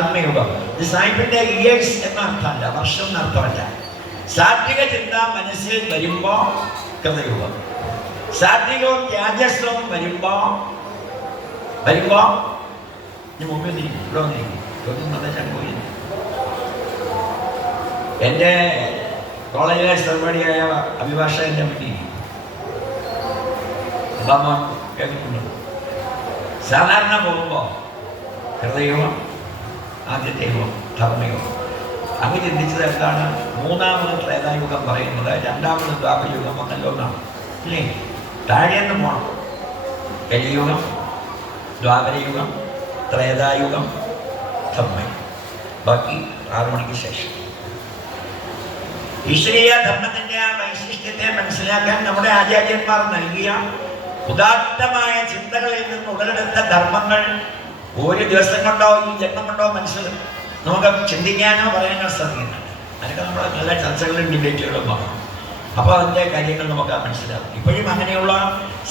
ധർമ്മയുഗം. ഇത് സായിപ്പിന്റെ ഇയേഴ്സ് എന്ന അർത്ഥമല്ല, വർഷം എന്നർത്ഥമല്ല. സാത്വിക ചിന്ത മനസ്സിൽ വരുമ്പോ കൃതയുഗം, സാത്വികവും ത്യാജസ്വവും വരുമ്പോ മുമ്പിൽ വന്നിരിക്കും, ഇവിടെ വന്നിരിക്കും. പോയി എൻ്റെ കോളേജിലെ സഹപാഠിയായ അഭിഭാഷകന്റെ മുന്നിൽ കേൾക്കുന്നുണ്ട്. സാധാരണ പോകുമ്പോൾ ഹൃദയവും ആദ്യത്തെ യുഗം ധർമ്മയുഗം. അങ്ങ് ചിന്തിച്ചത് എന്താണ്? മൂന്നാമത് ത്രേതായുഗം പറയുന്നത്, രണ്ടാമത് ദ്വാപരയുഗം വന്നല്ലോ എന്നാണ് അല്ലേ? താഴേന്ന് പോകണം. കലിയുഗം, ദ്വാപരയുഗം, ത്രേതായുഗം, ധർമ്മയുഗം. ബാക്കി 6 മണിക്ക് ശേഷം. ഈശ്വരീയ ധർമ്മത്തിന്റെ ആ വൈശിഷ്ട്യത്തെ മനസ്സിലാക്കാൻ നമ്മുടെ ആചാര്യന്മാർ നൽകിയ ഉദാത്തമായ ചിന്തകളിൽ നിന്ന് ഉടലെടുത്ത ധർമ്മങ്ങൾ ഒരു ദിവസം കൊണ്ടോ ഈ ജന്മം കൊണ്ടോ മനസ്സിലാക്കും നമുക്ക് ചിന്തിക്കാനോ പറയാനോ സാധിക്കുന്നുണ്ട്. അതൊക്കെ നമ്മൾ നല്ല ചർച്ചകളും ഡിബേറ്റുകളും വേണം. അപ്പോൾ അതിൻ്റെ കാര്യങ്ങൾ നമുക്ക് മനസ്സിലാവും. ഇപ്പോഴും അങ്ങനെയുള്ള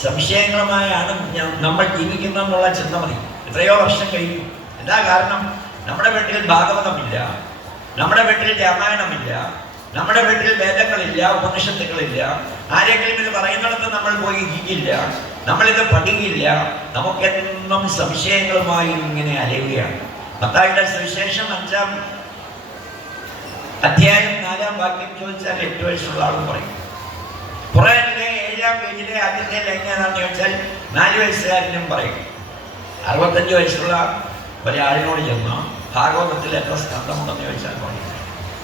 സംശയങ്ങളുമായാണ് നമ്മൾ ജീവിക്കുന്നതെന്നുള്ള ചിന്ത മതി. എത്രയോ വർഷം കഴിഞ്ഞു. എന്താ കാരണം? നമ്മുടെ വീട്ടിൽ ഭാഗവതമില്ല, നമ്മുടെ വീട്ടിൽ രാമായണമില്ല, നമ്മുടെ വീട്ടിൽ വേദങ്ങളില്ല, ഉപനിഷത്തുകളില്ല. ആരെങ്കിലും ഇത് പറയുന്നിടത്ത് നമ്മൾ പോയി ഇരിക്കില്ല, നമ്മളിത് പഠിക്കില്ല. നമുക്കെന്നും സംശയങ്ങളുമായി ഇങ്ങനെ അലയുകയാണ്. മത്തായിയുടെ സുവിശേഷം 5-ാം അധ്യായം 4-ാം വാക്യം ചോദിച്ചാൽ 8 വയസ്സുള്ള ആളും പറയും. ഖുർആനിലെ 7-ാം പേജിലെ ആദ്യത്തെ ലൈൻ ഏതാണെന്ന് ചോദിച്ചാൽ 4 വയസ്സുകാരനും പറയും. 65 വയസ്സുള്ള ഒരാളിനോട് ചെന്ന് ഭാഗവതത്തിൽ എത്ര സ്കന്ധമുണ്ടെന്ന് ചോദിച്ചാൽ പറയും.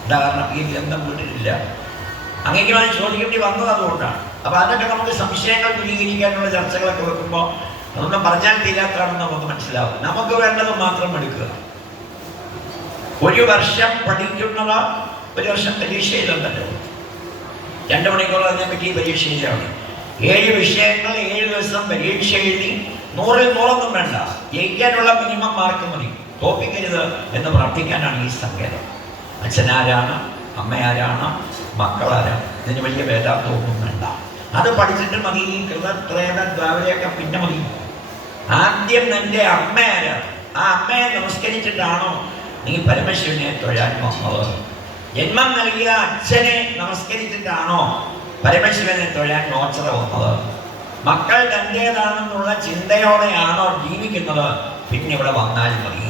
എന്താ കാരണം? ഈ ഗ്രന്ഥം വീട്ടിലില്ല. അങ്ങനെയും അത് ചോദിക്കേണ്ടി വന്നത് അതുകൊണ്ടാണ്. അപ്പൊ അതൊക്കെ നമുക്ക് സംശയങ്ങൾ ദൂരീകരിക്കാനുള്ള ചർച്ചകളൊക്കെ വെക്കുമ്പോൾ അതൊന്നും പറഞ്ഞാൽ തീരാത്താണെന്ന് നമുക്ക് മനസ്സിലാവും. നമുക്ക് വേണ്ടത് മാത്രം എടുക്കുക. 1 വർഷം പഠിക്കുന്നത് 1 വർഷം പരീക്ഷയിലുണ്ടല്ലോ. 2 മണിക്കൂർ അതിനെപ്പറ്റി പരീക്ഷയിലാണ്. 7 വിഷയങ്ങൾ 7 ദിവസം പരീക്ഷ എഴുതി 100-ൽ 100 വേണ്ട, ജയിക്കാനുള്ള മിനിമം മാർക്ക് മതി. തോപ്പിക്കരുത് എന്ന് പ്രാർത്ഥിക്കാനാണ് ഈ സങ്കേതം. അച്ഛനാരാണ്, അമ്മയാരാണ്, മക്കളാരാണ്, ഇതിന് വലിയ വേദാന്തമൊന്നും വേണ്ട. അത് പഠിച്ചിട്ട് മതി. ഈ കൃതത്രേത ദ്വാവരെയൊക്കെ പിന്നെ മതി. ആദ്യം നിന്റെ അമ്മ ആരാണ്? ആ അമ്മയെ നമസ്കരിച്ചിട്ടാണോ നീ പരമശിവനെ തൊഴാൻ വന്നത്? ജന്മം നൽകിയ അച്ഛനെ നമസ്കരിച്ചിട്ടാണോ പരമശിവനെ തൊഴാൻ മോചന വന്നത്? മക്കൾ തൻ്റേതാണെന്നുള്ള ചിന്തയോടെയാണോ ജീവിക്കുന്നത്? പിന്നെ ഇവിടെ വന്നാൽ മതി.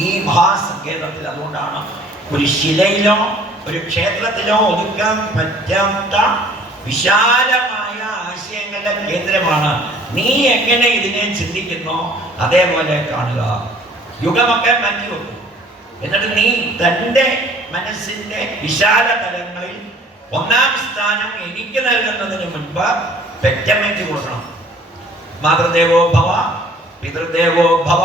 ഈ മഹാസങ്കേതത്തിൽ അതുകൊണ്ടാണ് ഒരു ശിലയിലോ ഒരു ക്ഷേത്രത്തിലോ ഒതുക്കാൻ പറ്റാത്ത വിശാലമായ ആശയങ്ങളുടെ കേന്ദ്രമാണ്. നീ എങ്ങനെ ഇതിനെ ചിന്തിക്കുന്നോ അതേപോലെ കാണുക. യുഗമൊക്കെ മാറ്റി വെക്കും. എന്നിട്ട് നീ തൻ്റെ മനസ്സിൻ്റെ വിശാല തലങ്ങളിൽ 1-ാം സ്ഥാനം എനിക്ക് നൽകുന്നതിന് മുൻപ് പെറ്റമ്മയ്ക്ക് കൊടുക്കണം. മാതൃദേവോ ഭവ, പിതൃദേവോ ഭവ,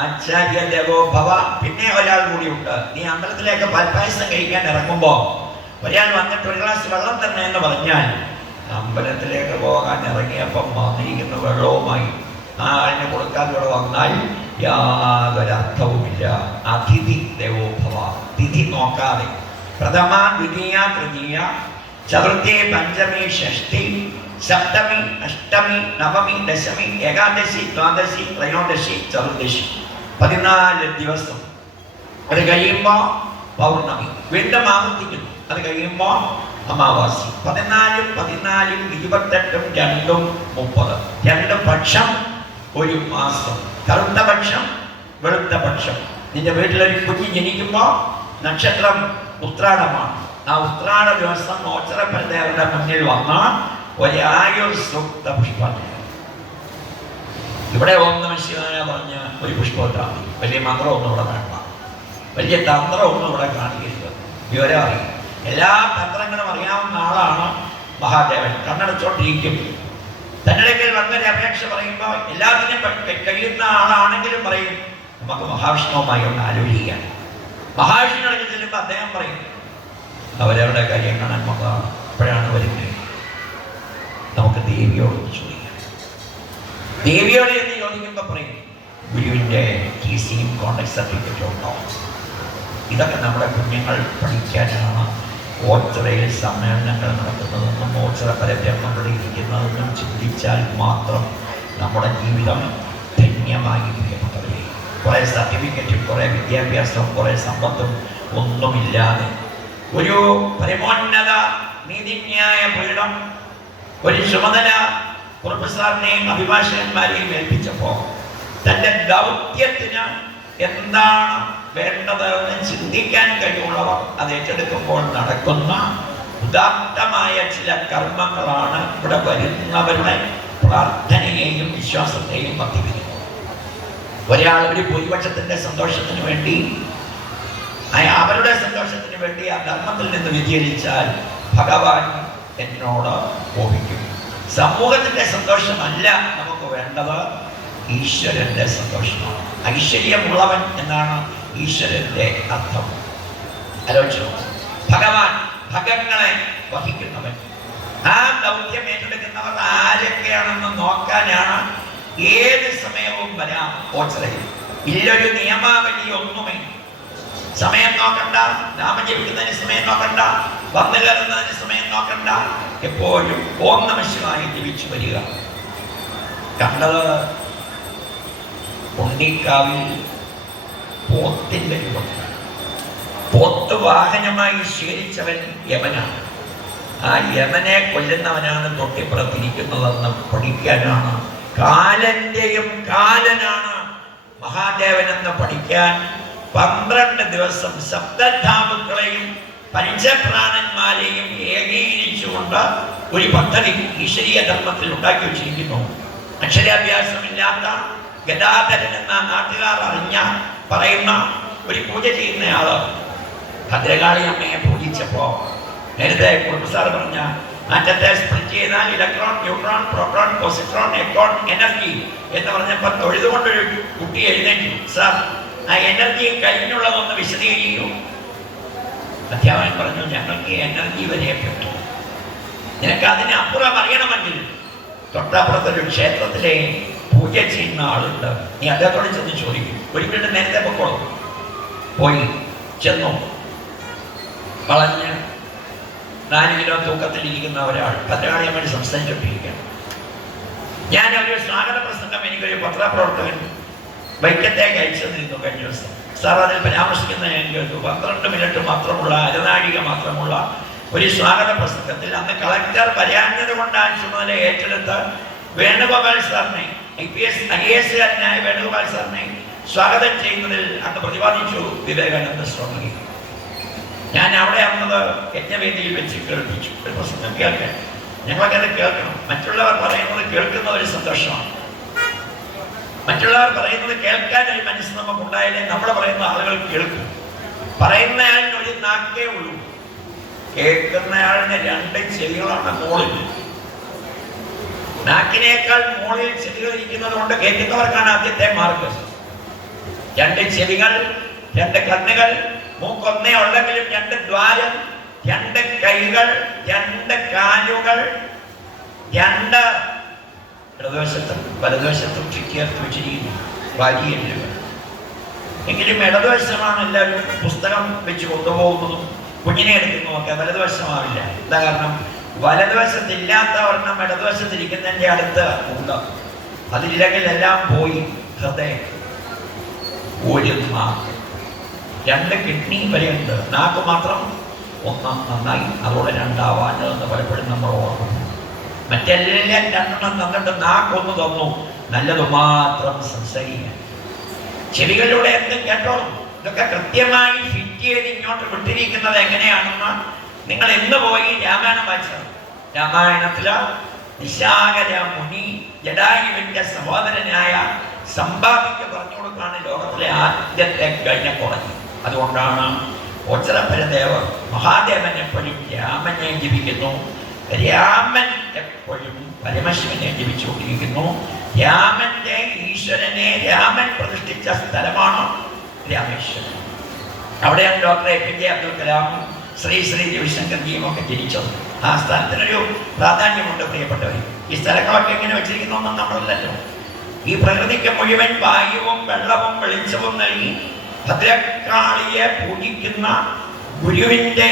ആചാര്യ ദേവോ ഭവ. പിന്നെ ഒരാൾ കൂടിയുണ്ട്. നീ അമ്പലത്തിലേക്ക് പാൽപ്പായസം കഴിക്കാൻ ഇറങ്ങുമ്പോൾ ഒരാൾ വന്നിട്ട് 1 ഗ്ലാസ് വെള്ളം തന്നെ എന്ന് പറഞ്ഞാൽ അമ്പലത്തിലേക്ക് പോകാൻ ഇറങ്ങിയപ്പം വന്നിരിക്കുന്ന വെള്ളവുമായി ആ ആളിനെ കൊടുക്കാൻ ഇവിടെ വന്നാൽ യാതൊരർത്ഥവുമില്ല. അതിഥി ദേവോ ഭവ. തിഥി നോക്കാതെ പ്രഥമ, ദ്വിതീയ, തൃതീയ, ചതുർത്ഥി, പഞ്ചമി, ഷഷ്ടി, സപ്തമി, അഷ്ടമി, നവമി, ദശമി, ഏകാദശി, ദ്വാദശി, ത്രയോദശി, ചതുർദശി, 14 ദിവസം. അത് കഴിയുമ്പോൾ പൗർണമി വീണ്ടും ആവർത്തിക്കുന്നു. അത് കഴിയുമ്പോൾ അമാവാസി. 14, 14, 28, 2, 30. 2 പക്ഷം 1 മാസം. കറുത്ത പക്ഷം, വെളുത്ത പക്ഷം. നിന്റെ വീട്ടിലൊരു കുഞ്ഞ് ജനിക്കുമ്പോൾ നക്ഷത്രം ഉത്രാടമാണ്. ആ ഉത്രാട ദിവസം മോചനപരദേവരുടെ മുന്നിൽ വന്ന ഒരായുസൂക്ത പുഷ്പം. ഇവിടെ ഓം നമഃ ശിവായ പറഞ്ഞ ഒരു പുഷ്പത്താൽ മതി. വലിയ മന്ത്രമൊന്നും ഇവിടെ വേണ്ട, വലിയ തന്ത്രമൊന്നും ഇവിടെ കാണിക്കരുത്. വിവരം അറിയും. എല്ലാ തന്ത്രങ്ങളും അറിയാവുന്ന ആളാണ് മഹാദേവൻ. കണ്ണടച്ചോണ്ടിരിക്കും. തൻ്റെ അടുക്കൽ വന്നൊരു അപേക്ഷ പറയുമ്പോൾ എല്ലാത്തിനും കഴിയുന്ന ആളാണെങ്കിലും പറയും നമുക്ക് മഹാവിഷ്ണുവുമായി ഒന്ന് ആലോചിക്കാം. മഹാവിഷ്ണുവിനടുത്ത് ചെല്ലുമ്പോൾ അദ്ദേഹം പറയും അവരവരുടെ കാര്യം കാണാൻ നോക്കാം. അപ്പോഴാണ് വരുന്നത് നമുക്ക് ദേവിയോട് ചോദിക്കാം. ദേവിയോട് എന്ന് ചോദിക്കുമ്പോൾ പറയും ഗുരുവിൻ്റെ TCയും കോൺടാക്ട് സർട്ടിഫിക്കറ്റും ഉണ്ടോ? ഇതൊക്കെ നമ്മുടെ കുഞ്ഞുങ്ങൾ പഠിക്കാനാണ് ഓച്ചിറയിൽ സമ്മേളനങ്ങൾ നടത്തുന്നതെന്നും ഓച്ചിറ പരബ്രഹ്മങ്ങളിൽ ഇരിക്കുന്നതെന്നും ചിന്തിച്ചാൽ മാത്രം നമ്മുടെ ജീവിതം ധന്യമായി പ്രിയപ്പെട്ടവരെ. കുറേ സർട്ടിഫിക്കറ്റും കുറേ വിദ്യാഭ്യാസവും കുറേ സമ്പത്തും ഒന്നുമില്ലാതെ ഒരു പരമോന്നത നീതിന്യായ പീഠം ഒരു ചുമതല പ്രൊഫസറിനെയും അഭിഭാഷകന്മാരെയും ഏൽപ്പിച്ചപ്പോൾ തൻ്റെ ദൗത്യത്തിന് എന്താണ് വേണ്ടതെന്ന് ചിന്തിക്കാൻ കഴിവുള്ളവർ അത് ഏറ്റെടുക്കുമ്പോൾ നടക്കുന്ന ഉദാത്തമായ ചില കർമ്മങ്ങളാണ് ഇവിടെ വരുന്നവരുടെ പ്രാർത്ഥനയെയും വിശ്വാസത്തെയും വർദ്ധിപ്പിക്കുന്നത്. ഒരാൾ ഒരു ഭൂരിപക്ഷത്തിന്റെ സന്തോഷത്തിന് വേണ്ടി അവരുടെ സന്തോഷത്തിന് വേണ്ടി ആ ധർമ്മത്തിൽ നിന്ന് വ്യതിചലിച്ചാൽ ഭഗവാൻ എന്നോട് കോപിക്കും. സമൂഹത്തിന്റെ സന്തോഷമല്ല നമുക്ക് വേണ്ടത്, ഈശ്വരന്റെ സന്തോഷമാണ്. ഐശ്വര്യമുള്ളവൻ എന്നാണ് ഈശ്വരന്റെ അർത്ഥം. ആലോചിച്ചു, ഭഗവാൻ ഭഗങ്ങളെ വഹിക്കുന്നവൻ. ആ ദൗത്യം ഏറ്റെടുക്കുന്നവർ ആരൊക്കെയാണെന്ന് നോക്കാനാണ് ഏത് സമയവും വരാം ഓച്ചറയിൽ. ഇല്ലൊരു നിയമാവലി ഒന്നുമേ. സമയം നോക്കണ്ട, നാമം ജപിക്കുന്നതിന് സമയം നോക്കണ്ട, വന്നു കയറുന്നതിന് സമയം നോക്കണ്ട, എപ്പോഴും ഓം നമഃശിവായ ജപിച്ചു വരിക. കണ്ടത് ഉണ്ണിക്കാവിൽ പോത്തിന്റെ രൂപത്തിൽ. പോത്ത് വാഹനമായി സ്വീകരിച്ചവൻ യമനാണ്. ആ യമനെ കൊല്ലുന്നവനാണ് തൊട്ടിപ്പുറത്തിരിക്കുന്നതെന്ന് പഠിക്കാനാണ്, കാലന്റെയും കാലനാണ് മഹാദേവനെന്ന് പഠിക്കാൻ 12 ദിവസം സപ്തധാതുക്കളെയും പഞ്ചപ്രാണന്മാരെയും ഏകീകരിച്ചുകൊണ്ട് ഒരു പദ്ധതി ഈശ്വരീയ ധർമ്മത്തിൽ ഉണ്ടാക്കി വെച്ചിരിക്കുന്നു. അക്ഷരാഭ്യാസമില്ലാത്ത ഗദാധരൻ എന്ന നാട്ടുകാർ പറയുന്ന ഒരു പൂജ ചെയ്യുന്നയാള് ഭദ്രകാളി അമ്മയെ പൂജിച്ചപ്പോ നേരത്തെ പ്രൊഫസർ പറഞ്ഞ ആറ്റത്തെ സ്പ്ലിറ്റ് ചെയ്താൽ electron, neutron, proton, positron, electron, energy എന്ന് പറഞ്ഞപ്പോൾ തൊഴുതുകൊണ്ടൊരു കുട്ടി എഴുന്നേറ്റു. സാർ, ആ എനർജി കഴിഞ്ഞുള്ളതൊന്ന് വിശദീകരിക്കൂ. അധ്യാപകൻ പറഞ്ഞു, ഞങ്ങൾക്ക് എനർജി വരെ പറ്റും, നിനക്ക് അതിനപ്പുറം അറിയണമെങ്കിൽ തൊട്ടപ്പുറത്തൊരു ക്ഷേത്രത്തിലെ പൂജ ചെയ്യുന്ന ആളുണ്ട്, നീ അദ്ദേഹത്തോട് ചെന്ന് ചോദിക്കും. ഒരിക്കലും നേരത്തെ പൊക്കോളൂ. പോയി ചെന്നു. വളഞ്ഞ് 4 കിലോ തൂക്കത്തിലിരിക്കുന്ന ഒരാൾ ഭദ്രകാളിയമ്മ സംസാരിച്ചുകൊണ്ടിരിക്കുകയാണ്. ഞാനൊരു സ്വാഗത പ്രസംഗം എനിക്കൊരു പത്രപ്രവർത്തകൻ വൈക്കത്തേക്ക് അയച്ചു തന്നിരുന്നു കഴിഞ്ഞ ദിവസം. സാർ, അതിൽ പരാമർശിക്കുന്ന ഞാൻ കേട്ടു. 12 മിനിറ്റ് മാത്രമുള്ള, അരനാഴിക മാത്രമുള്ള ഒരു സ്വാഗത പ്രസംഗത്തിൽ അന്ന് കളക്ടർ വരാഞ്ഞത് കൊണ്ട് ആ ചുമതല ഏറ്റെടുത്ത് വേണുഗോപാൽ സാറിനെ, IAS വേണുഗോപാൽ സാറിനെ സ്വാഗതം ചെയ്യുന്നതിൽ അന്ന് പ്രതിപാദിച്ചു വിവേകാനന്ദ സ്വാമി. ഞാൻ അവിടെ വന്നത് യജ്ഞവേദിയിൽ വെച്ച് കേൾപ്പിച്ചു. ഒരു പ്രസംഗം കേൾക്കാൻ ഞങ്ങളൊക്കെ അത് കേൾക്കണം. മറ്റുള്ളവർ പറയുന്നത് കേൾക്കുന്ന ഒരു സന്തോഷമാണ്. മറ്റുള്ളവർ പറയുന്നത് കേൾക്കാൻ ഒരു മനസ്സ് നമുക്കുണ്ടായാലേ നമ്മൾ പറയുന്ന ആളുകൾ കേൾക്കും. പറയുന്നയാളിന് ഒരു നാക്കേ ഉള്ളൂ, കേൾക്കുന്നയാളിന് 2 ചെവികളാണ് മുകളിൽ. നാക്കിനേക്കാൾ മുകളിൽ ചെവികൾ ഇരിക്കുന്നത് കൊണ്ട് കേൾക്കുന്നവർക്കാണ് ആദ്യത്തെ മാർക്ക്. 2 ചെവികൾ, 2 കണ്ണുകൾ, മൂക്കൊന്നേ ഉള്ളെങ്കിലും 2 ദ്വാരം, 2 കൈകൾ, 2 കാലുകൾ, 2 ഇടതുവശത്തും വലതുവശത്തും ചുറ്റിയേർത്ത് വെച്ചിരിക്കുന്നു വാരിയല്ലുകൾ. എങ്കിലും ഇടതുവശമാണ് എല്ലാവരും പുസ്തകം വെച്ച് കൊണ്ടുപോകുന്നതും കുഞ്ഞിനെ എടുക്കുന്നതുമൊക്കെ. വലതുവശമാവില്ല. എന്താ കാരണം? വലതുവശത്തില്ലാത്ത ഒരെണ്ണം ഇടതുവശത്തിരിക്കുന്നതിൻ്റെ അടുത്ത് ഉണ്ട്. അതില്ലെങ്കിൽ എല്ലാം പോയി. ഹൃദയം, ഒരു നാക്ക്, 2 കിഡ്നി വരെയുണ്ട്. നാക്ക് മാത്രം 1 നന്നായി, അതോടെ 2 ആവാഞ്ഞതെന്ന് പലപ്പോഴും നമ്മൾ ഓർക്കുന്നു. മറ്റെല്ലാം 2 തന്നിട്ട് നാക്കൊന്ന് തന്നു, നല്ലത് മാത്രം സംസാരിക്കാൻ. ചെവികളിലൂടെ എന്തും കേട്ടോളും. ഇതൊക്കെ കൃത്യമായി ഫിറ്റ് ചെയ്ത് ഇങ്ങോട്ട് വിട്ടിരിക്കുന്നത് എങ്ങനെയാണെന്ന് നിങ്ങൾ എന്ന് പോയി രാമായണം വായിച്ചത്. രാമായണത്തില് നിശാകര മുനി ജടായുവിന്റെ സഹോദരനായ സമ്പാദിക്ക് പറഞ്ഞു കൊടുക്കാണ് ലോകത്തിലെ ആദ്യത്തെ കഴിഞ്ഞക്കുറഞ്ഞു. അതുകൊണ്ടാണ് ഓച്ചറപ്പരദേവർ മഹാദേവൻ എപ്പോഴും രാമനെ ജപിക്കുന്നു, രാമൻ എപ്പോഴും പരമശിവനെ ജപിച്ചുകൊണ്ടിരിക്കുന്നു. രാമന്റെ ഈശ്വരനെ രാമൻ പ്രതിഷ്ഠിച്ച സ്ഥലമാണ് രാമേശ്വരം. അവിടെയാണ് ഡോക്ടർ APJ അബ്ദുൽ കലാമും ശ്രീ രവിശങ്കർജിയും ഒക്കെ ജനിച്ചത്. ആ സ്ഥലത്തിനൊരു പ്രാധാന്യമുണ്ട് പ്രിയപ്പെട്ടവർ. ഈ സ്ഥലങ്ങളൊക്കെ എങ്ങനെ വെച്ചിരിക്കുന്നൊന്നും നമ്മളല്ലല്ലോ. ഈ പ്രകൃതിക്ക് മുഴുവൻ വായുവും വെള്ളവും വെളിച്ചവും നൽകി ഭദ്രകാളിയെ പൂജിക്കുന്ന ഗുരുവിന്റെ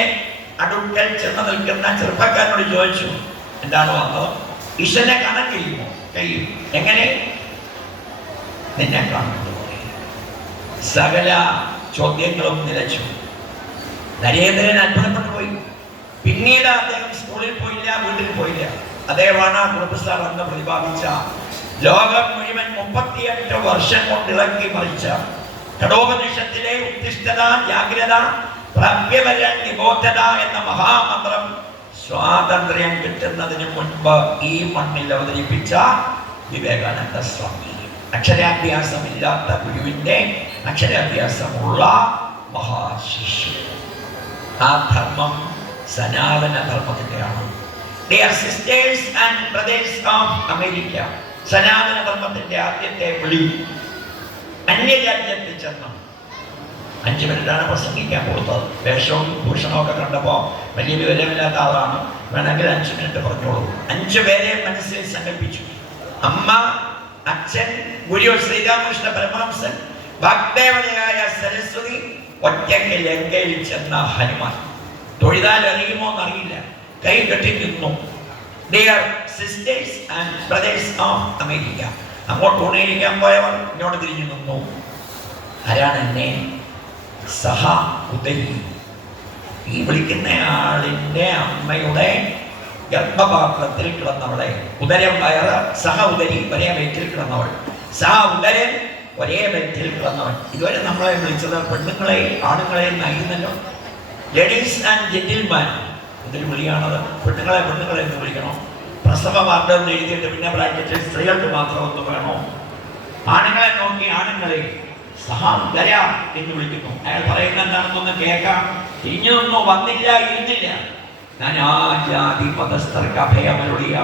അടുക്കൽ ചെന്ന് നിൽക്കുന്ന ചെറുപ്പക്കാരനോട് ചോദിച്ചു, എന്താണ് വന്നത്? ഈശ്വരനെ കാണാൻ കഴിയുമോ? കഴിയും. എങ്ങനെ? നിന്നെ കാണുന്നത് പോലെ. സകല ചോദ്യങ്ങളും നിലച്ചു. നരേന്ദ്രൻ അത്ഭുതപ്പെട്ടു പോയി. പിന്നീട് അദ്ദേഹം സ്കൂളിൽ പോയില്ല, വീട്ടിൽ പോയില്ല. അദ്ദേഹമാണ് പ്രൊഫസർ എന്ന് പ്രതിപാദിച്ച ലോകം മുഴുവൻ 38 വർഷം കൊണ്ട് ഇളക്കി മറിച്ച കഠോപനിഷത്തിലെ ഉത്തിഷ്ഠത, ജാഗ്രത, പ്രവ്യവരൻ നിബോധത എന്ന മഹാമന്ത്രം സ്വാതന്ത്ര്യം കിട്ടുന്നതിന് മുൻപ് ഈ മണ്ണിൽ അവതരിപ്പിച്ച വിവേകാനന്ദ സ്വാമി. അക്ഷരാഭ്യാസമില്ലാത്ത ഗുരുവിന്റെ അക്ഷരാഭ്യാസമുള്ള മഹാശിഷ്യൻ. ആ ധർമ്മം സനാതന ധർമ്മത്തിന്റെയാണ്. Dear sisters and brothers of America, സനാതന ധർമ്മത്തിന്റെ ആദ്യത്തെ വിളി അന്യരാജ്യത്തിൽ ചെന്ന് 5 മിനിറ്റാണ് പ്രസംഗിക്കാൻ കൊടുത്തത്. വേഷവും ഭൂഷണവും ഒക്കെ കണ്ടപ്പോൾ വലിയ വിവരമില്ലാത്ത ആളാണ്, വേണമെങ്കിൽ 5 മിനിറ്റ് പറഞ്ഞോളൂ. 5 പേരെ മനസ്സിൽ സങ്കല്പിച്ചു. അമ്മ, അച്ഛൻ, ഗുരു ശ്രീരാമകൃഷ്ണ പരമഹംസൻ, വാഗ്ദേവതയായ സരസ്വതി, ഒറ്റയ്ക്ക് ലങ്കയിൽ ചെന്ന ഹനുമാൻ. തൊഴുതാൽ അറിയുമോ എന്നറിയില്ല, കൈ കെട്ടി നിന്നു. Dear sisters and brothers of America, അങ്ങോട്ട് ഊണയിക്കാൻ പോയവർ ഇങ്ങോട്ട് തിരിഞ്ഞു നിന്നു. ആരാണ് എന്നെ? സഹ ഉദരി. ഈ വിളിക്കുന്ന ആളിന്റെ അമ്മയുടെ ഗർഭപാത്രത്തിൽ കിടന്നവളെ, ഉദരം വയറ്, സഹ ഉദരി ഒരേ വയറ്റിൽ കിടന്നവൾ, സഹ ഉദരൻ ഒരേ വയറ്റിൽ കിടന്നവൻ. ഇതുവരെ നമ്മളെ വിളിച്ചത് പെണ്ണുങ്ങളെ ആണുങ്ങളെ എന്നായിരുന്നല്ലോ. ലേഡീസ് ആൻഡ് ജെന്റിൽമാൻ, ഇതൊരു വിളിയാണത്. പെണ്ണുങ്ങളെ പെണ്ണുങ്ങളെ എന്ന് വിളിക്കണോ? പ്രസവ വാർഡ് എന്ന് എഴുതിയിട്ട് പിന്നെ ബ്രാക്കറ്റിൽ സ്ത്രീകൾക്ക് മാത്രം ഒന്ന് വേണോ? ആണുങ്ങളെ നോക്കി ആണുങ്ങളെ സഹോദര എന്ന് വിളിക്കുന്നു. അയാൾ പറയുന്ന എന്താണെന്നൊന്ന് കേൾക്കാം. തിരിഞ്ഞു നിന്നു, വന്നില്ല, ഇരുന്നില്ല. ഞാൻ ആ ജാതി മതസ്ഥർക്ക് അഭയമരുളിയ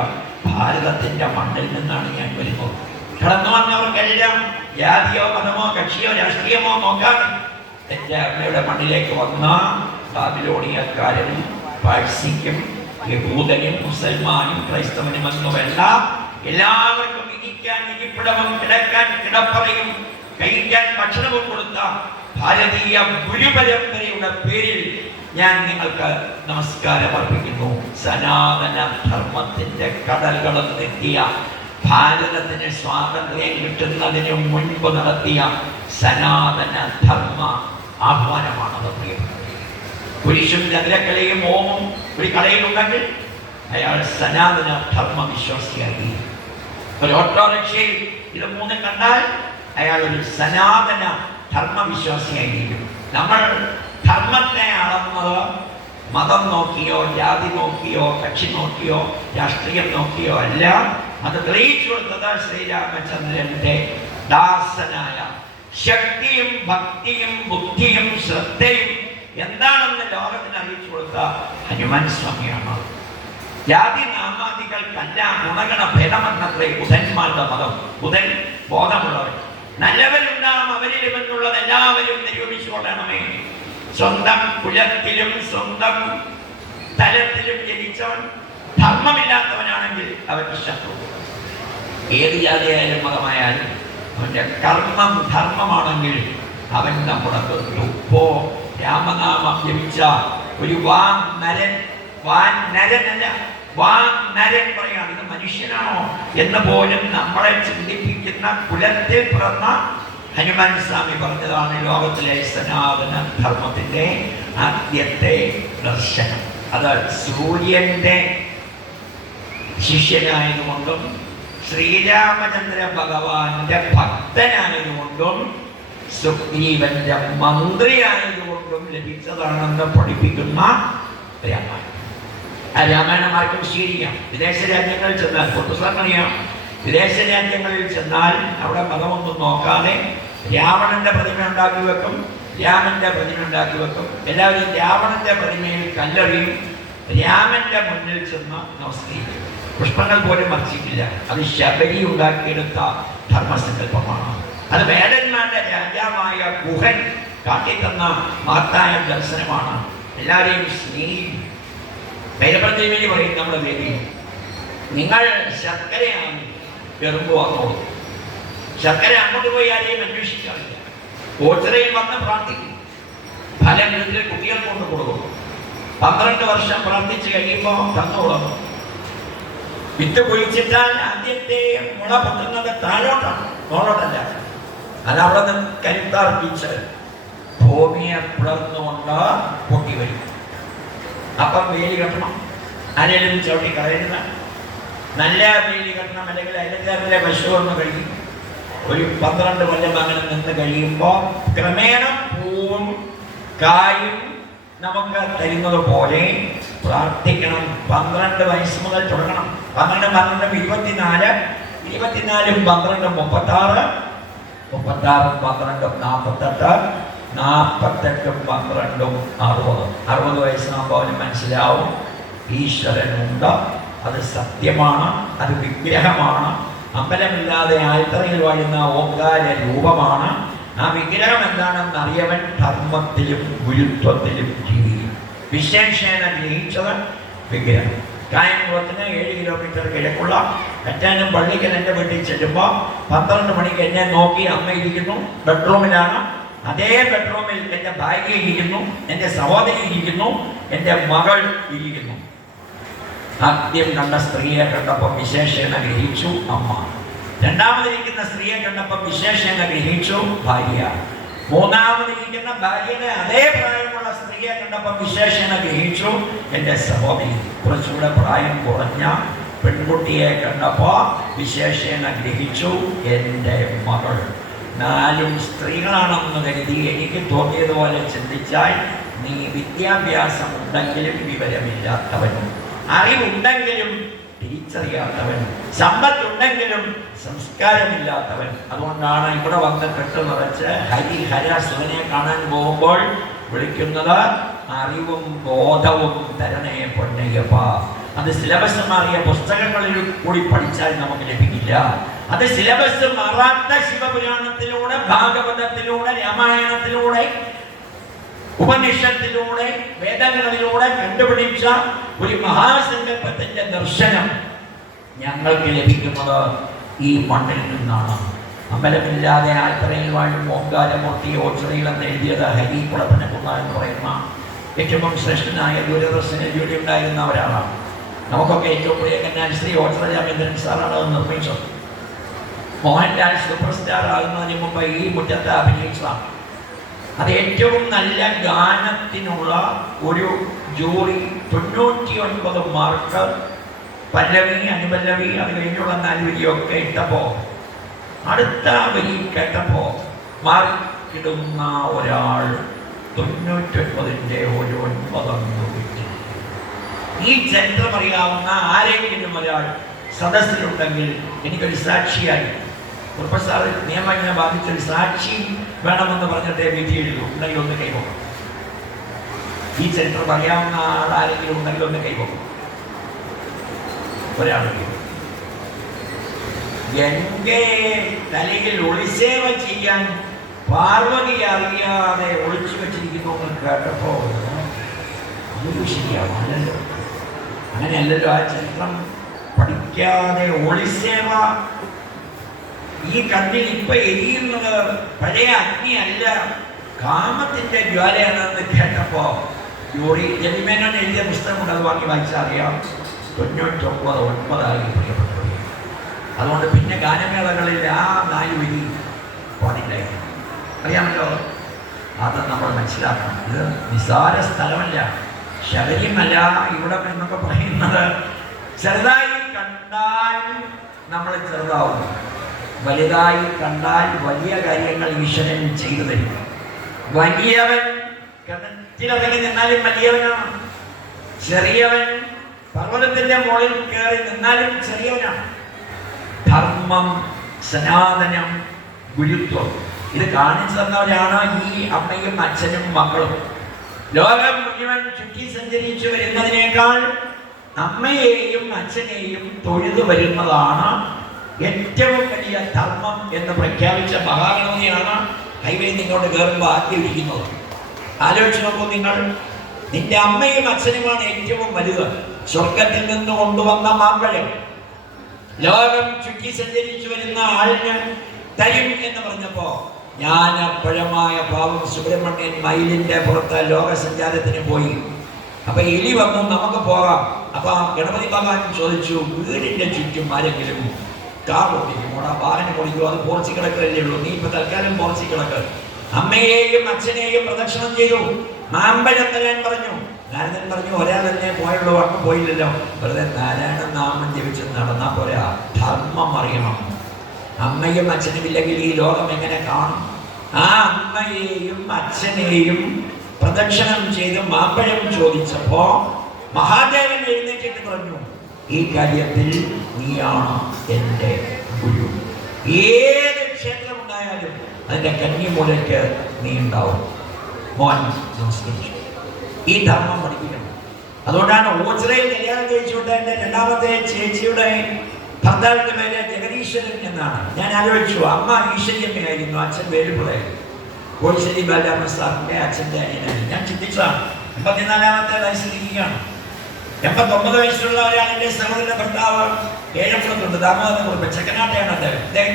ഭാരതത്തിന്റെ മണ്ണിൽ നിന്നാണ് ഞാൻ വരുന്നത്. കടന്നു വന്നവർക്കെല്ലാം ജാതിയോ മതമോ കക്ഷിയോ രാഷ്ട്രീയമോ നോക്കാതെ എന്റെ അമ്മയുടെ മണ്ണിലേക്ക് വന്ന ബാബിലോണിയക്കാരനും പാഴ്സിക്കും യഹൂദനും മുസൽമാനും ക്രൈസ്തവനും എന്നു വേണ്ട എല്ലാവർക്കും ഇരിക്കാൻ ഇരിപ്പിടവും കിടക്കാൻ കിടപ്പറയും കഴിക്കാൻ ഭക്ഷണവും കൊടുത്ത ഭാരതീയ ഗുരുപരമ്പരയുടെ പേരിൽ ഞാൻ നിങ്ങൾക്ക് നമസ്കാരം അർപ്പിക്കുന്നു. സനാതന ധർമ്മത്തിന്റെ കടലുകളും തെറ്റിയ, ഭാരതത്തിന് സ്വാതന്ത്ര്യം കിട്ടുന്നതിന് മുൻപ് നടത്തിയ സനാതന ധർമ്മ ആഹ്വാനമാണത്. പ്രിയപ്പെട്ട പുരുഷൻ ചന്ദ്രക്കലയും ഓമും ഒരു കലയിലുണ്ടെങ്കിൽ അയാൾ സനാതന ധർമ്മ വിശ്വാസിയായി. ഒരു ഓട്ടോറിക്ഷയിൽ ഇത് 3 കണ്ടാൽ അയാൾ ഒരു സനാതന ധർമ്മ വിശ്വാസിയായിരിക്കും. നമ്മൾ ധർമ്മത്തെ അളന്നത് മതം നോക്കിയോ ജാതി നോക്കിയോ കക്ഷി നോക്കിയോ രാഷ്ട്രീയം നോക്കിയോ അല്ല. അത് തെളിയിച്ചു കൊടുത്തത് ശ്രീരാമചന്ദ്രന്റെ ദാസനായ ശക്തിയും ഭക്തിയും ബുദ്ധിയും ശ്രദ്ധയും എന്താണെന്ന് ലോകത്തിന് അറിയിച്ചു കൊടുത്ത ഹനുമാൻ സ്വാമിയാണ്. ജാതി നാമാദികൾക്കല്ല ഗുണഗണ ഭേദമെന്നത്രേ ബുധന്മാരുടെ മതം. ബുധൻ ബോധമുള്ളവർ, നല്ലവരുണ്ടാകും അവരിലുമെന്നുള്ളത് എല്ലാവരും നിരൂപിച്ചു കൊള്ളണമേ. സ്വന്തം കുലത്തിലും സ്വന്തം തലത്തിലും ജനിച്ചവൻ ധർമ്മമില്ലാത്തവനാണെങ്കിൽ അവർക്ക് ശത്രു. ഏത് ജാതിയായാലും മതമായാലും അവന്റെ കർമ്മം ധർമ്മമാണെങ്കിൽ അവൻ നമ്മുടെ ഉപ്പോ രാമനാമം ജപിച്ച ഒരു നരൻ പറയാണ്. ഇത് മനുഷ്യനാണോ എന്ന് പോലും നമ്മളെ ചിന്തിപ്പിക്കുന്ന കുലത്തിൽ പിറന്ന ഹനുമാൻ സ്വാമി പറഞ്ഞതാണ് ലോകത്തിലെ സനാതന ധർമ്മത്തിന്റെ ആദ്യത്തെ ദർശനം. അത് സൂര്യന്റെ ശിഷ്യനായതുകൊണ്ടും ശ്രീരാമചന്ദ്ര ഭഗവാന്റെ ഭക്തനായതുകൊണ്ടും സുഗ്രീവന്റെ മന്ത്രിയായതുകൊണ്ടും ലഭിച്ചതാണെന്ന് പഠിപ്പിക്കുന്ന രാമായണം. ആ രാമായണമാർക്കും സ്വീകരിക്കാം. വിദേശ രാജ്യങ്ങളിൽ ചെന്നാൽ പൊട്ടുസാറിനറിയാം. വിദേശ രാജ്യങ്ങളിൽ ചെന്നാൽ അവിടെ മതമൊന്നും നോക്കാതെ രാവണന്റെ പ്രതിമ ഉണ്ടാക്കി വെക്കും, രാമന്റെ പ്രതിമ ഉണ്ടാക്കി വെക്കും. എല്ലാവരും രാവണന്റെ പ്രതിമയിൽ കല്ലെറിയും, രാമന്റെ മുന്നിൽ ചെന്ന് നമസ്കരിക്കും. പുഷ്പങ്ങൾ പോലും വർഷിക്കില്ല. അത് ശബരി ഉണ്ടാക്കിയെടുത്ത ധർമ്മസങ്കല്പമാണ്. അത് വേടന്മാരുടെ രാജാവായ ഗുഹൻ കാട്ടിത്തന്ന മഹത്തായ ദർശനമാണ്. എല്ലാവരെയും സ്നേഹിക്കും. ഭൈരവദേവി പറയും നമ്മുടെ ദേവി, നിങ്ങൾ ശർക്കരയാണ് എറുമ്പ് വന്നോളൂ. ശർക്കര അങ്ങോട്ട് പോയി ആരെയും അന്വേഷിക്കാറില്ല. ഓച്ചറയിൽ വന്ന് പ്രാർത്ഥിക്കും. ഫലം വീട്ടിൽ കുട്ടികൾ കൊണ്ട് കൊടുക്കും. 12 വർഷം പ്രാർത്ഥിച്ച് കഴിയുമ്പോൾ തന്നു കൊടുക്കും. വിത്ത് കുഴിച്ചിട്ടാൽ ആദ്യത്തെ മുള പൊട്ടുന്നത് താഴോട്ടാണ്, മുകളോട്ടല്ല. അതവിടെ നിന്ന് കരുത്താർപ്പിച്ച് ഭൂമിയെ പിളർന്നുകൊണ്ട് പൊട്ടി വരും. അപ്പം വേലി കെട്ടണം, അരയിലും ചവിട്ടി കളയുന്ന നല്ല വേലി കെട്ടണം. അല്ലെങ്കിൽ അയലക്കാരിലെ പശു ഒന്ന് കഴിയും. ഒരു 12 കൊല്ലം അങ്ങനെ നിന്ന് കഴിയുമ്പോൾ ക്രമേണ പൂവും കായും നമുക്ക് തരുന്നത് പോലെ പ്രാർത്ഥിക്കണം. 12 വയസ്സ് മുതൽ തുടങ്ങണം. 12, 12, 24, 24, 12, 36, 36, 12, 48, 48, 12, 60. 60 വയസ്സാകുമ്പോൾ അവന് മനസ്സിലാവും ഈശ്വരനുണ്ട്, അത് സത്യമാണ്, അത് വിഗ്രഹമാണ്, അമ്പലമില്ലാതെ ആൽത്തറയിൽ വാഴുന്ന ഓങ്കാര രൂപമാണ്. ആ വിഗ്രഹം എന്താണെന്ന് അറിയവൻ ധർമ്മത്തിലും ഗുരുത്വത്തിലും ജീവിക്കും. വിശേഷേന ഗ്രഹിച്ചത് വിഗ്രഹം. കായംകുളത്തിന് 7 കിലോമീറ്റർ കിഴക്കുള്ള അറ്റാനും പള്ളിക്കൽ എൻ്റെ വീട്ടിൽ ചെല്ലുമ്പോൾ 12 മണിക്ക് എന്നെ നോക്കി അമ്മ ഇരിക്കുന്നു, ബെഡ്റൂമിലാണ്. അതേ ബെഡ്റൂമിൽ എൻ്റെ ഭാര്യ ഇരിക്കുന്നു, എൻ്റെ സഹോദരി ഇരിക്കുന്നു, എൻ്റെ മകൾ ഇരിക്കുന്നു. ആദ്യം കണ്ട സ്ത്രീയെ കണ്ടപ്പോൾ വിശേഷേന ഗ്രഹിച്ചു അമ്മ. രണ്ടാമതിരിക്കുന്ന സ്ത്രീയെ കണ്ടപ്പോൾ വിശേഷേന ഗ്രഹിച്ചു ഭാര്യ. മൂന്നാമതിരിക്കുന്ന ഭാര്യയുടെ അതേ പ്രായമുള്ള സ്ത്രീയെ കണ്ടപ്പോൾ വിശേഷേന ഗ്രഹിച്ചു എൻ്റെ സഹോദരി. കുറച്ചുകൂടെ പ്രായം കുറഞ്ഞ പെൺകുട്ടിയെ കണ്ടപ്പോൾ വിശേഷേന ഗ്രഹിച്ചു എൻ്റെ മകൾ. 4 സ്ത്രീകളാണെന്ന് കരുതി എനിക്ക് തോന്നിയതുപോലെ ചിന്തിച്ചാൽ നീ വിദ്യാഭ്യാസം ഉണ്ടെങ്കിലും വിവരമില്ലാത്തവനും, അറിവുണ്ടെങ്കിലും തിരിച്ചറിയാത്തവൻ, സമ്പത്തുണ്ടെങ്കിലും സംസ്കാരമില്ലാത്തവൻ. അതുകൊണ്ടാണ് ഇവിടെ വന്ന് കെട്ട് നിറച്ച് ഹരിഹര സുവനെ കാണാൻ പോകുമ്പോൾ വിളിക്കുന്നത് അറിവും ബോധവും തരണേ പൊന്നയ്യപ്പ. അത് സിലബസ് മാറിയ പുസ്തകങ്ങളിൽ കൂടി പഠിച്ചാൽ നമുക്ക് ലഭിക്കില്ല. അത് സിലബസ് മാറാത്ത ശിവപുരാണത്തിലൂടെ, ഭാഗവതത്തിലൂടെ, രാമായണത്തിലൂടെ, ഉപനിഷത്തിലൂടെ, വേദങ്ങളിലൂടെ കണ്ടുപിടിച്ച ഒരു മഹാസങ്കല്പത്തിന്റെ ദർശനം ഞങ്ങൾക്ക് ലഭിക്കുന്നത് ഈ മണ്ണിൽ നിന്നാണ്. അമ്പലമില്ലാതെ ആൽത്തറയിൽ വാഴും ഓങ്കാരമൂർത്തി ഓച്ചറയിൽ എന്ന് എഴുതിയത് ഹരി കുളപ്പനക്കുള്ള എന്ന് പറയുന്ന ഏറ്റവും ശ്രേഷ്ഠനായ ദൂരദർശന ജോലി ഉണ്ടായിരുന്ന ഒരാളാണ്. നമുക്കൊക്കെ ഏറ്റവും പ്രിയങ്കരനായ ശ്രീ ഓച്ചറ രാമേന്ദ്രൻ സാറാണ് അത് നിർമ്മിച്ചത്. മോഹൻലാൽ സൂപ്പർ സ്റ്റാർ ആകുന്നതിന് മുമ്പ് ഈ മുറ്റത്ത് അഭിനയിച്ചതാണ്. അത് ഏറ്റവും നല്ല ഗാനത്തിനുള്ള ഒരു ജൂറി 99 മാർക്ക്, പല്ലവി, അനുപല്ലവി, അത് കഴിഞ്ഞുള്ള 4 വരിയൊക്കെ ഇട്ടപ്പോൾ അടുത്ത വരി കേട്ടപ്പോൾ മാർക്കിടുന്ന ഒരാൾ 99ന്റെ ഒരു 9 കിട്ടി. ഈ ചരിത്രം അറിയാവുന്ന ആരെങ്കിലും ഒരാൾ സദസ്സിലുണ്ടെങ്കിൽ എനിക്കൊരു സാക്ഷിയായി, പ്രൊഫസർ നിയമജ്ഞനെ ബാധിച്ചൊരു സാക്ഷി വേണമെന്ന് പറഞ്ഞിട്ട് വിധി എഴുതും. ഉണ്ടെങ്കിൽ ഒന്ന് കൈപോകും. ഈ ചരിത്രം അറിയാവുന്ന ആളാരെങ്കിലും ഉണ്ടെങ്കിൽ ഒന്ന് കൈപോകും. ഒരാൾ ഗംഗയെ തലയിൽ ഒളിസേവ ചെയ്യാൻ പാർവതി അറിയാതെ ഒളിച്ചു വെച്ചിരിക്കുന്നു എന്ന് കേട്ടപ്പോ അതൊരു ശരിയാണല്ലോ. അങ്ങനെയല്ലല്ലോ ആ ചരിത്രം പഠിക്കാതെ ഒളിസേവ. ഈ കണ്ണിൽ ഇപ്പൊ എരിയുന്നത് പഴയ അഗ്നിയല്ല, കാമത്തിന്റെ ജ്വാലയാണെന്ന് കേട്ടപ്പോ ജോറി ജനിമേനോൻ എഴുതിയ പുസ്തകമുണ്ട്, അത് വാങ്ങി വായിച്ചാൽ അറിയാം. 99 പ്രിയപ്പെട്ടവർ. അതുകൊണ്ട് പിന്നെ ഗാനമേളകളിൽ ആ 4 വരി പാടില്ലായിരുന്നു. അറിയാമല്ലോ, അത് നമ്മൾ മനസ്സിലാക്കണം. ഇത് നിസാര സ്ഥലമല്ല, ശബരിമല ഇവിടെ എന്നൊക്കെ പറയുന്നത് ചെറുതായി കണ്ടാൽ നമ്മൾ ചെറുതാവും, വലുതായി കണ്ടാൽ വലിയ കാര്യങ്ങൾ ഈശ്വരൻ ചെയ്തു തരും. വലിയവൻ കിണറ്റിലിറങ്ങി നിന്നാലും വലിയവനാണ്, ചെറിയവൻ പർവ്വതത്തിന്റെ മുകളിൽ കയറി നിന്നാലും ചെറിയവനാണ്. ധർമ്മം, സനാതനം, ഗുരുത്വം ഇത് കാണിച്ചു തന്നവരാണ് ഈ അമ്മയും അച്ഛനും മക്കളും. ലോകം മുഴുവൻ ചുറ്റി സഞ്ചരിച്ചു വരുന്നതിനേക്കാൾ അമ്മയെയും അച്ഛനെയും തൊഴുതു വരുന്നതാണ് ഏറ്റവും വലിയ ധർമ്മം എന്ന് പ്രഖ്യാപിച്ച മഹാഗണപതിയാണ് ഹൈവേ നിങ്ങോട്ട് കയറുമ്പോൾ ആദ്യം ഇരിക്കുന്നത്. ആലോചിച്ച് നോക്കൂ നിങ്ങൾ, നിന്റെ അമ്മയും അച്ഛനുമാണ് ഏറ്റവും വലുത്. സ്വർഗത്തിൽ നിന്ന് കൊണ്ടുവന്ന മാമ്പഴം ലോകം ചുറ്റി സഞ്ചരിച്ചു വരുന്ന ആളിന് തരും എന്ന് പറഞ്ഞപ്പോ ജ്ഞാനപ്പഴമായ പാവം സുബ്രഹ്മണ്യൻ മയിലിന്റെ പുറത്ത് ലോകസഞ്ചാരത്തിന് പോയി. അപ്പൊ എലി വന്നു, നമുക്ക് പോകാം. അപ്പൊ ഗണപതി ഭഗവാൻ ചോദിച്ചു, വീടിന്റെ ചുറ്റും ആരെങ്കിലും കാർ ഓടിക്കും, വാഹനം ഓടിക്കും, അത് പോർച്ചി കിടക്കലല്ലേ ഉള്ളൂ. നീ ഇപ്പൊ തൽക്കാലം പോർച്ചി കിടക്ക്. അമ്മയെയും അച്ഛനെയും പ്രദക്ഷിണം ചെയ്തു. മാമ്പഴം തരാൻ പറഞ്ഞു. നാരദൻ പറഞ്ഞു, ഒരാൾ തന്നെ പോയുള്ളൂ, അങ്ങ് പോയില്ലല്ലോ. വെറുതെ നാരായണ നാമം ജപിച്ച് നടന്നാ പോരാ, ധർമ്മം അറിയണം. അമ്മയും അച്ഛനും ഇല്ലെങ്കിൽ ഈ ലോകം എങ്ങനെ കാണും? ആ അമ്മയെയും അച്ഛനെയും പ്രദക്ഷിണം ചെയ്ത് മാമ്പഴം ചോദിച്ചപ്പോ മഹാദേവൻ എഴുന്നേറ്റിട്ട് പറഞ്ഞു, ഈ കാര്യത്തിൽ നീയാണ് എൻ്റെ ഗുരു. ഏത് ക്ഷേത്രം ഉണ്ടായാലും അതിൻ്റെ കന്നിമൂലയ്ക്ക് നീ ഉണ്ടാവും. മോൻ സംസ്കരിച്ചു. ഈ ധർമ്മം പഠിപ്പിക്കണം. അതുകൊണ്ടാണ് ഓച്ചിറയിൽ കല്യാണം കഴിച്ചുകൊണ്ട് എൻ്റെ രണ്ടാമത്തെ ചേച്ചിയുടെ ഭർത്താവിൻ്റെ പേര് ജഗദീശ്വരൻ എന്നാണ്. ഞാൻ ആലോചിച്ചു, അമ്മ ഈശ്വര്യമ്മയായിരുന്നു, അച്ഛൻ വേലുപിള്ളയായിരുന്നു. കോഴിശ്ശേരി ബാലരാമ സാറിൻ്റെ അച്ഛൻ്റെ അനിയനാണ്. ഞാൻ ചിന്തിച്ചതാണ്. 84-ാമത്തെ വയസ്സിലിരിക്കുകയാണ്. 89 വയസ്സുള്ള ഒരാൾ എൻ്റെ സഹോദരൻ്റെ ഭർത്താവ് ഏഴംകുളത്തുണ്ട്, ദാമോദരൻ കുറിപ്പ്, ചെക്കനാട്ടയാണ് അദ്ദേഹം.